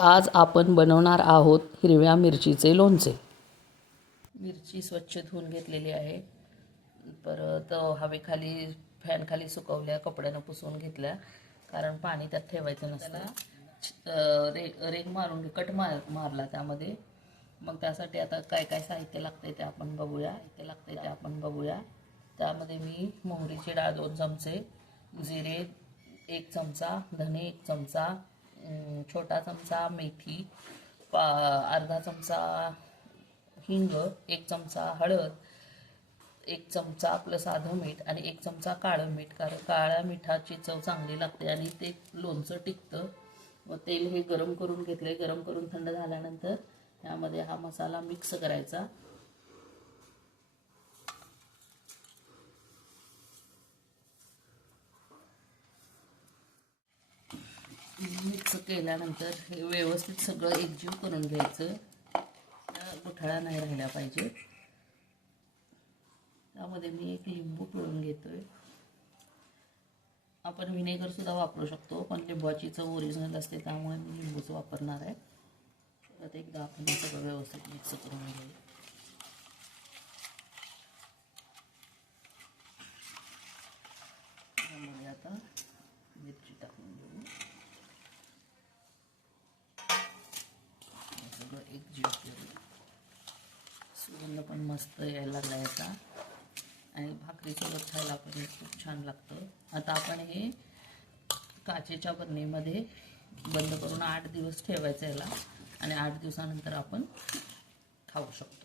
आज आपण बनवणार आहोत हिरव्या मिरचीचे लोणचे. मिरची स्वच्छ धुवून घेतलेली आहे. परत हवेखाली फॅनखाली सुकवल्या, कपड्यानं पुसून घेतल्या, कारण पाणी त्यात ठेवायचं नसतं. रेग मारून मारला त्यामध्ये. मग त्यासाठी आता काय काय साहित्य लागते ते आपण बघूया. त्यामध्ये मी मोहरीची डाळ 2 चमचे, जिरे 1 चमचा, धने 1 चमचा, छोटा चमचा मेथी, अर्धा चमचा हिंग, 1 चमचा हळद, 1 चमचा आपलं साधं मीठ आणि 1 चमचा काळं मीठ, कारण काळ्या मिठाची चव चांगली लागते आणि ते लोणचं टिकतं. व तेल हे गरम करून घेतले. गरम करून थंड झाल्यानंतर त्यामध्ये हा मसाला मिक्स करायचा. मिक्स केल्यानंतर हे व्यवस्थित सगळं एकजीव करून घ्यायचं. गुठळ्या नाही राहिल्या पाहिजे. त्यामध्ये मी 1 लिंबू पिळून घेतोय. आपण व्हिनेगर सुद्धा वापरू शकतो, पण लिंबाची चव ओरिजिनल असते त्यामुळे मी लिंबूचं वापरणार आहे. परत एकदा आपण हे सगळं व्यवस्थित मिक्स करून घेऊया. त्यामध्ये आता मिरची टाकून घेऊ. सगळं एकजीव करू. सुगंध पण मस्त यायला लागला याचा आणि भाकरीसोबत खायला पण हे खूप छान लागतं. आता आपण हे काचेच्या बरणीमध्ये बंद करून 8 दिवस ठेवायचं याला आणि 8 दिवसानंतर आपण खाऊ शकतो.